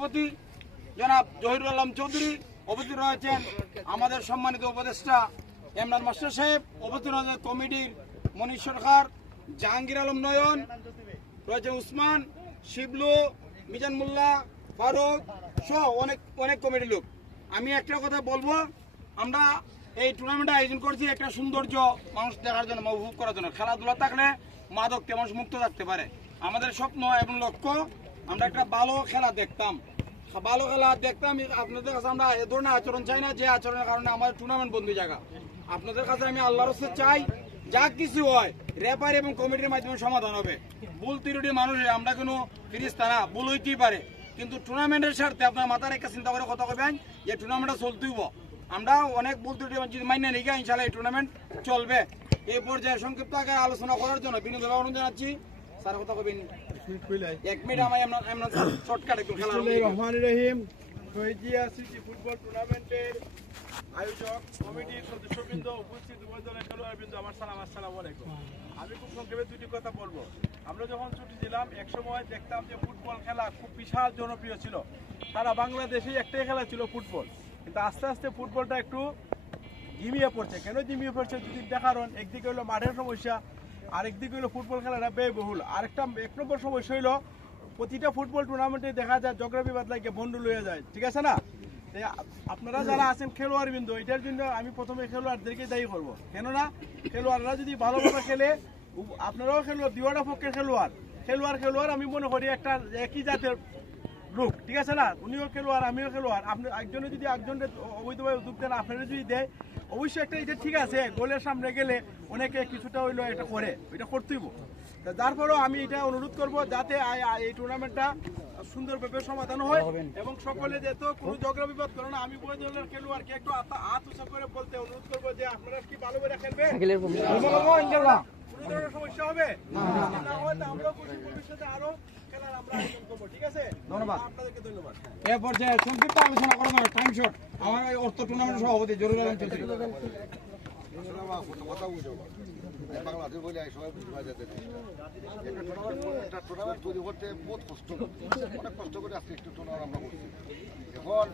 সভাপতি জনাব জহিরুল আলম চৌধুরী, উপস্থিত রয়েছেন আমাদের সম্মানিত উপদেষ্টা ইমরান মাস্টার সাহেব, উপস্থিত রয়েছেন কমিটির মনীষ সরকার, জাহাঙ্গীর আলম নয়ন, রয়েছে উসমান, শিবলু, মিজান মোল্লা, ফারুক সহ অনেক কমিটির লোক। আমি একটা কথা বলবো, আমরা এই টুর্নামেন্ট আয়োজন করছি একটা সৌন্দর্য মানুষ দেখার জন্য, উপভোগ করার জন্য। খেলাধুলা থাকলে মাদক মানুষ মুক্ত থাকতে পারে। আমাদের স্বপ্ন এবং লক্ষ্য আমরা একটা ভালো খেলা দেখতাম, আপনাদের কাছে আমরা এ ধরনের আচরণ চাই না যে আচরণের কারণে আমাদের টুর্নামেন্ট বন্ধু জায়গা। আপনাদের কাছে আমি আল্লাহর রাস্তায় চাই, যা কিছু হয় রেফারি এবং কমিটির মাধ্যমে সমাধান হবে। ভুল ত্রুটি মানুষের, আমরা কোনো ফিরিস্তা না, ভুল হইতেই পারে, কিন্তু টুর্নামেন্টের স্বার্থে আপনার মাথার একটা চিন্তা করে কথা কবেন যে টুর্নামেন্টটা চলতেইব। আমরা অনেক ভুল ত্রুটি যদি মাইনে নিয়ে ইনশাল্লাহ এই টুর্নামেন্ট চলবে। এই পর্যায়ে সংক্ষিপ্ত আকারে আলোচনা করার জন্য বিনোদ অনুরোধ জানাচ্ছি। স্যার কথা কবেন 1 মিনিট, আমি শর্টকাট একটু খেলা। রহমানির রহিম, শহীদিয়া সিটি ফুটবল টুর্নামেন্টের আয়োজক কমিটির সদস্যবৃন্দ, উপস্থিত উপজেলা খেলোয়াড়বৃন্দ, আমার সালাম, আসসালামু আলাইকুম। আমি খুব সংক্ষেপে দুটি কথা বলবো। আমরা যখন ছুটি ছিলাম একসময় দেখতাম যে ফুটবল খেলা খুব বিশাল জনপ্রিয় ছিল। সারা বাংলাদেশে একটাই খেলা ছিল ফুটবল, কিন্তু আস্তে আস্তে ফুটবলটা একটু জিমিয়ে পড়ছে। কেন জিমিয়ে পড়ছে যদি কারণ, একদিকে হলো মাঠের সমস্যা, আরেকদিকে হলো ফুটবল খেলাটা ব্যয়বহুল। আরেকটা 1 নম্বর সমস্যা হইলো প্রতিটা ফুটবল টুর্নামেন্টে দেখা যায় জগ্রাফি বাদলাইকে বন্ডুল হয়ে যায়, ঠিক আছে না? আপনারা যারা আছেন খেলোয়াড় বিন্দু, এটার জন্য আমি প্রথমে খেলোয়াড়দেরকে দায়ী করবো। কেননা খেলোয়াড়রা যদি ভালোভাবে খেলে, আপনারাও খেলোয়াড়, দুইটা পক্ষের খেলোয়াড় আমি মনে করি একটা একই জাতের লোক, ঠিক আছে না? উনিও খেলোয়াড়, আমিও খেলোয়াড়। আপনি একজনে যদি একজনের অবৈধভাবে উদ্যোগ দেন, আপনারা যদি দেয়, অবশ্যই একটা এটা ঠিক আছে, গোলের সামনে গেলে অনেকে কিছুটা হইলো এটা করে, এটা করতেইব। তারপরেও আমি এটা অনুরোধ করব যাতে এই টুর্নামেন্টটা সুন্দরভাবে সমাধান হয় এবং সকলে যেত কোনো ঝগড়া বিবাদ করে না। আমি বইদলের খেলোয়াড়কে একটু হাত উঁচা করে বলতে অনুরোধ করবো যে আপনারা কি ভালো করে খেলবেন, কোনো ধরনের সমস্যা হবে না হলে আমরা ভবিষ্যতে আরো খেলার আমরা আয়োজন করবো, ঠিক আছে? ধন্যবাদ আপনাদেরকে, ধন্যবাদ। এ পর্যায়ে সংক্ষিপ্ত আলোচনা করা যাবে, টাইম শর্ট। আমার এই অর্থ টুর্নামেন্টের সভাপতি জহিরুল আলম চৌধুরী। বাংলাদেশ বলে সবাই বুঝতে পারা যাচ্ছে একটা টুর্নামেন্ট তৈরি করতে বহুত কষ্ট, অনেক কষ্ট করে আজকে একটা টুর্নামেন্ট আমরা করছি। এখন